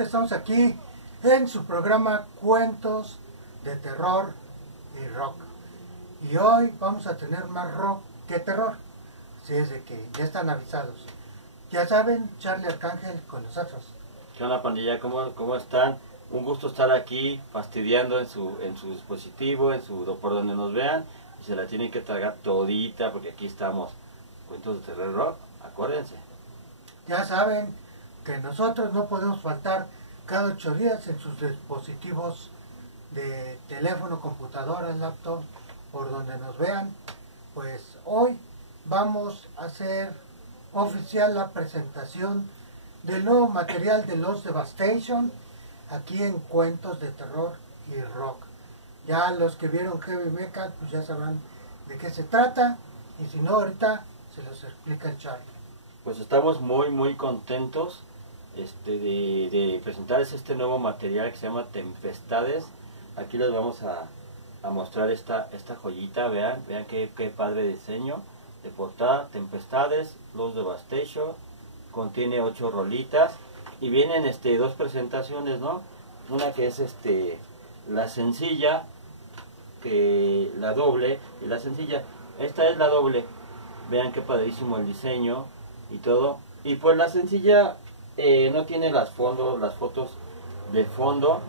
nuevamente estamos aquí en su programa Cuentos de Terror y Rock. Y hoy vamos a tener más rock que terror. Así es de que ya están avisados. Ya saben, Charlie Arcángel con nosotros. ¿Qué onda, pandilla? ¿Cómo están? Un gusto estar aquí fastidiando en su dispositivo, por donde nos vean. Y se la tienen que tragar todita porque aquí estamos. Cuentos de Terror y Rock, acuérdense. Ya saben que nosotros no podemos faltar cada 8 días en sus dispositivos de teléfono, computadora, laptop, por donde nos vean. Pues hoy vamos a hacer oficial la presentación del nuevo material de Los Devastation aquí en Cuentos de Terror y Rock. Ya los que vieron Heavy Metal pues ya sabrán de qué se trata, y si no ahorita se los explica el Charlie. Pues estamos muy contentos de presentarles este nuevo material que se llama Tempestades. Aquí les vamos a mostrar esta joyita. Vean qué padre diseño de portada. Tempestades, Los Devastation, contiene 8 rolitas y vienen 2 presentaciones, ¿no? Una que es la sencilla, que la doble y la sencilla. Esta es la doble. Vean qué padrísimo el diseño y todo. Y pues la sencilla no tiene las fotos de fondo.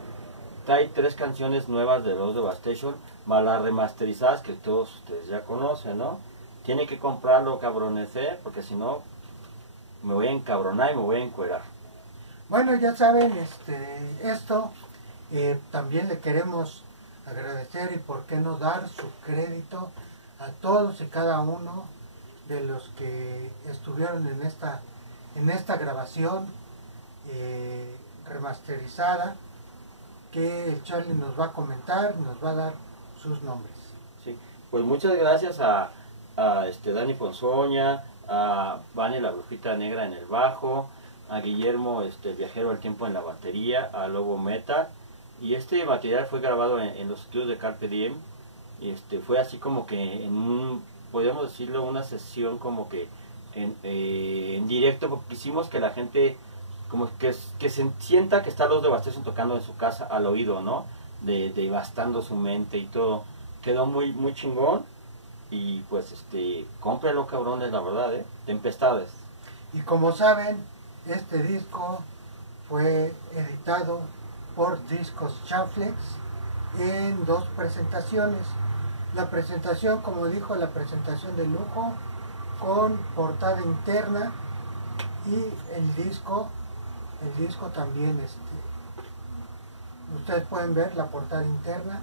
Trae 3 canciones nuevas de Los Devastation, más las remasterizadas que todos ustedes ya conocen, ¿no? Tienen que comprarlo, cabrones, porque si no me voy a encabronar y me voy a encuerar. Bueno, ya saben, esto también le queremos agradecer y por qué no dar su crédito a todos y cada uno de los que estuvieron en esta grabación remasterizada, que el Charlie nos va a comentar, nos va a dar sus nombres. Sí, pues muchas gracias a Dani Ponzoña, a Vane la Brujita Negra en el bajo, a Guillermo Viajero al Tiempo en la batería, a Lobo Metal. Y este material fue grabado en los estudios de Carpe Diem. Y fue así como que podríamos decirlo, una sesión como que en directo, porque quisimos que la gente como que se sienta que está Los Devastation tocando en su casa al oído, ¿no? Devastando su mente y todo. Quedó muy chingón. Y pues cómprenlo, cabrones, la verdad, Tempestades. Y como saben, este disco fue editado por Discos Chaflex en 2 presentaciones. La presentación, como dijo, la presentación de lujo con portada interna, y el disco también, ustedes pueden ver la portada interna,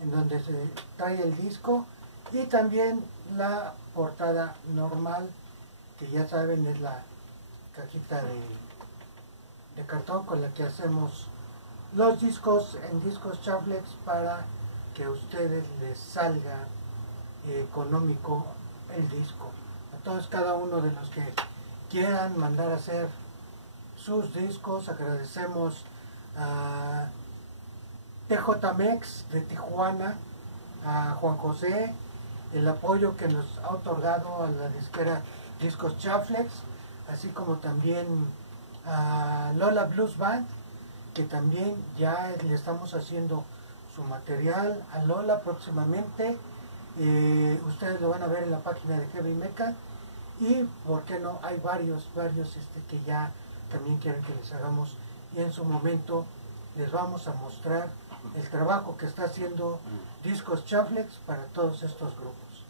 en donde se trae el disco, y también la portada normal, que ya saben es la cajita de cartón con la que hacemos los discos en Discos Chaflex para que a ustedes les salga económico el disco. A todos cada uno de los que quieran mandar a hacer sus discos, agradecemos a TJMex de Tijuana, a Juan José, el apoyo que nos ha otorgado a la disquera Discos Chaflex, así como también a Lola Blues Band, que también ya le estamos haciendo su material a Lola próximamente. Ustedes lo van a ver en la página de Heavy Metal, y por qué no, hay varios que ya también quieren que les hagamos, y en su momento les vamos a mostrar el trabajo que está haciendo Discos Chaflex para todos estos grupos.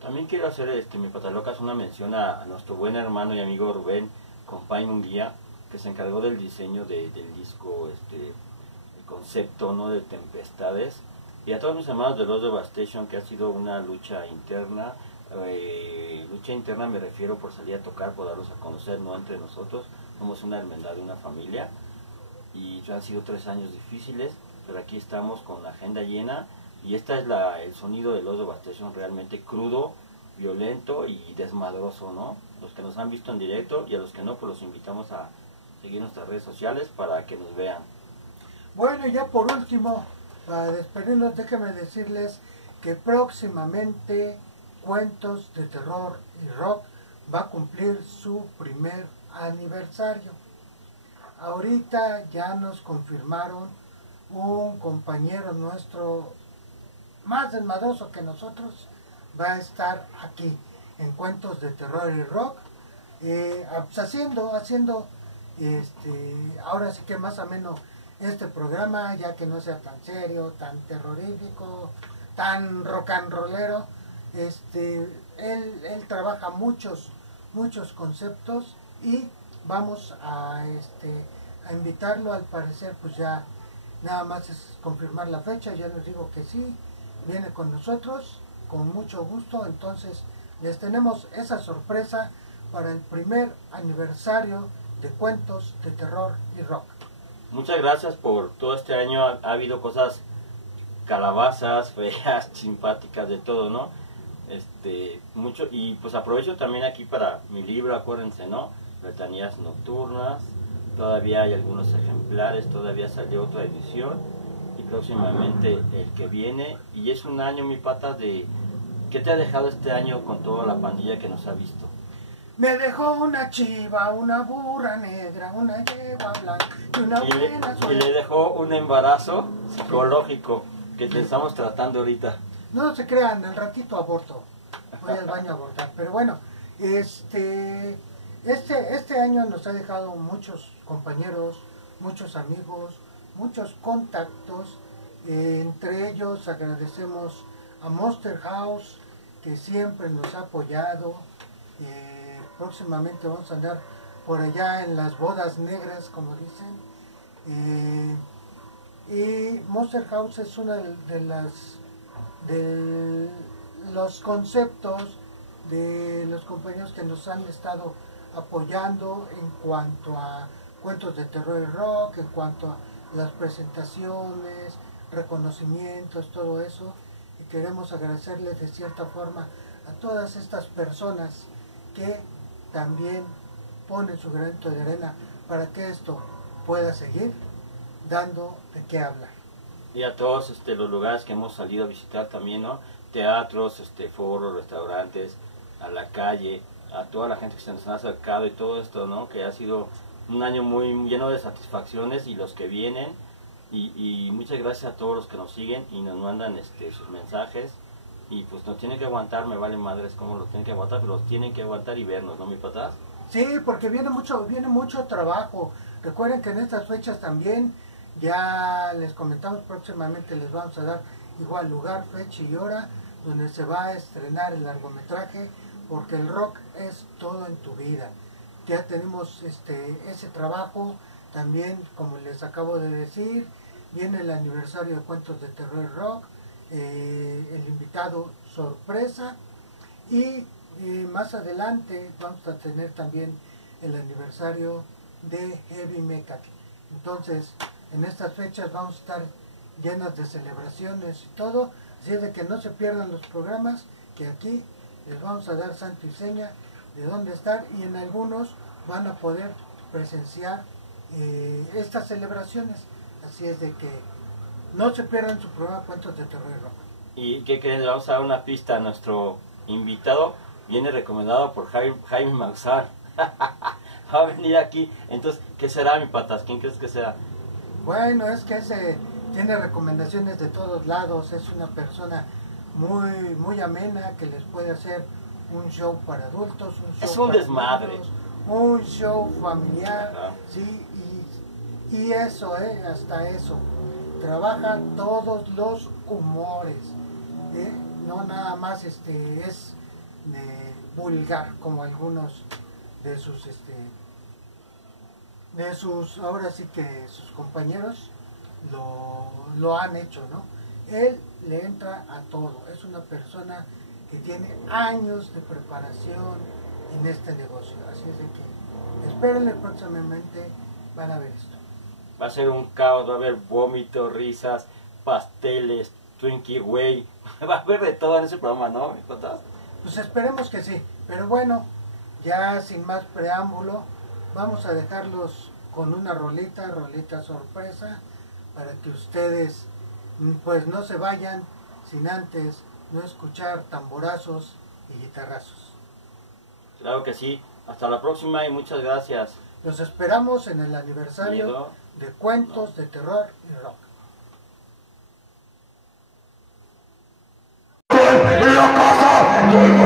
También quiero hacer, mi patalocas, una mención a nuestro buen hermano y amigo Rubén Compay Munguía, que se encargó del diseño del disco, el concepto, ¿no?, de Tempestades, y a todos mis hermanos de Los Devastation, que ha sido una lucha interna. Lucha interna me refiero por salir a tocar, por darlos a conocer, no entre nosotros. Somos una hermandad de una familia, y han sido 3 años difíciles, pero aquí estamos con la agenda llena, y este es el sonido de Los Devastation, realmente crudo, violento y desmadroso, ¿no? Los que nos han visto en directo, y a los que no, pues los invitamos a seguir nuestras redes sociales para que nos vean. Bueno, y ya por último, para despedirnos, déjenme decirles que próximamente Cuentos de Terror y Rock va a cumplir su primer aniversario. ahorita ya nos confirmaron un compañero nuestro más desmadroso que nosotros va a estar aquí en Cuentos de Terror y Rock, pues haciendo ahora sí que más o menos este programa, ya que no sea tan serio, tan terrorífico, tan rock and rollero. Él trabaja muchos conceptos y vamos a invitarlo. Al parecer pues ya nada más es confirmar la fecha, ya les digo que sí, viene con nosotros con mucho gusto. Entonces les tenemos esa sorpresa para el primer aniversario de Cuentos de Terror y Rock. Muchas gracias por todo este año. Ha habido cosas calabazas, feas, simpáticas, de todo, ¿no? Mucho, y pues aprovecho también aquí para mi libro, acuérdense, ¿no? Letanías Nocturnas, todavía hay algunos ejemplares, todavía salió otra edición, y próximamente el que viene. Y es un año, mi pata, de... ¿Qué te ha dejado este año con toda la pandilla que nos ha visto? Me dejó una chiva, una burra negra, una yegua blanca y una buena suerte. Y le dejó un embarazo psicológico que te estamos tratando ahorita. No se crean, al ratito aborto. Voy al baño a abortar. Pero bueno, este año nos ha dejado muchos compañeros, muchos amigos, muchos contactos. Entre ellos agradecemos a Monster House, que siempre nos ha apoyado. Próximamente vamos a andar por allá en las bodas negras, como dicen. Y Monster House es una de los conceptos de los compañeros que nos han estado apoyando en cuanto a Cuentos de Terror y Rock, en cuanto a las presentaciones, reconocimientos, todo eso. Y queremos agradecerles de cierta forma a todas estas personas que también ponen su granito de arena para que esto pueda seguir dando de qué hablar. Y a todos los lugares que hemos salido a visitar también, ¿no? Teatros, foros, restaurantes, a la calle, a toda la gente que se nos ha acercado y todo esto, ¿no? Que ha sido un año muy lleno de satisfacciones, y los que vienen, y muchas gracias a todos los que nos siguen y nos mandan sus mensajes. Y pues nos tienen que aguantar, me vale madres cómo los tienen que aguantar, pero los tienen que aguantar y vernos, ¿no, mi patas? Sí, porque viene mucho trabajo. Recuerden que en estas fechas también, ya les comentamos, próximamente les vamos a dar igual lugar, fecha y hora donde se va a estrenar el largometraje, porque el rock es todo en tu vida. Ya tenemos ese trabajo. También, como les acabo de decir, viene el aniversario de Cuentos de Terror y Rock, el invitado sorpresa, y más adelante vamos a tener también el aniversario de Heavy Metal. Entonces en estas fechas vamos a estar llenas de celebraciones y todo, así es de que no se pierdan los programas, que aquí les vamos a dar santo y seña de dónde estar, y en algunos van a poder presenciar estas celebraciones. Así es de que no se pierdan su programa Cuentos de Terror y Rock. ¿Y qué creen? Le vamos a dar una pista a nuestro invitado. Viene recomendado por Jaime Maussan. Va a venir aquí. Entonces, ¿qué será, mi patas? ¿Quién crees que sea? Bueno, es que tiene recomendaciones de todos lados. Es una persona muy amena, que les puede hacer un show para adultos, Es un para desmadre. niños, un show familiar. Ajá. Sí, y eso, hasta eso. Trabaja todos los humores. No nada más es vulgar, como algunos de sus ahora sí que sus compañeros lo han hecho, ¿no? Él le entra a todo. Es una persona que tiene años de preparación en este negocio. Así es de que espérenle, próximamente van a ver esto. Va a ser un caos, va a haber vómitos, risas, pasteles, Twinkie Way. Va a haber de todo en ese programa, ¿no? ¿Me contás? Pues esperemos que sí. Pero bueno, ya sin más preámbulo, vamos a dejarlos con una rolita sorpresa, para que ustedes pues no se vayan sin antes no escuchar tamborazos y guitarrazos. Claro que sí. Hasta la próxima y muchas gracias. Los esperamos en el aniversario Miedo. de Cuentos de Terror y Rock. La casa del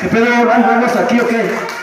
¿Qué pedo? ¿Vamos aquí o qué?